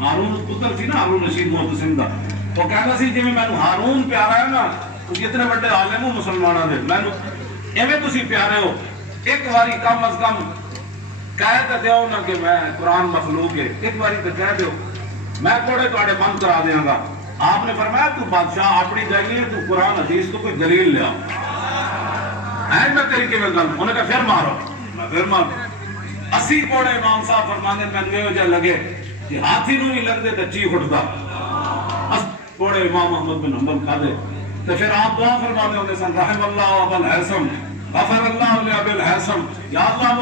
ہارون پتر سی نا ہارون رشید محتسم دا وہ کہنا سی جی میں ہارون پیارا ہے نا جتنے بڑے عالم ہو مسلمانوں دے میں ایویں تسی پیارے ہو ایک باری کم از کم کہہ تے دیو نا کہ میں قرآن مخلوق ہے ایک باری تو کہہ دیو میں کوڑے توڑے بند کرا دیاں گا آپ نے فرمایا تو بادشاہ اپنی جائیے تو قرآن حدیث تو کوئی دلیل لیا ہے میں تیری کی میں گل انہوں نے کہا پھر مارو میں پھر مارو 80 کوڑے امام صاحب فرمانے میں نے ہو جائے لگے کہ ہاتھی نو ہی لگ دے تو چیخ اٹھتا کوڑے امام احمد بن حنبل کھا دے تو پھر آپ دعا فرمانے ہوتے سن رحم اللہ ابا الحسن غفر اللہ علیہ ابی الحسن یا اللہ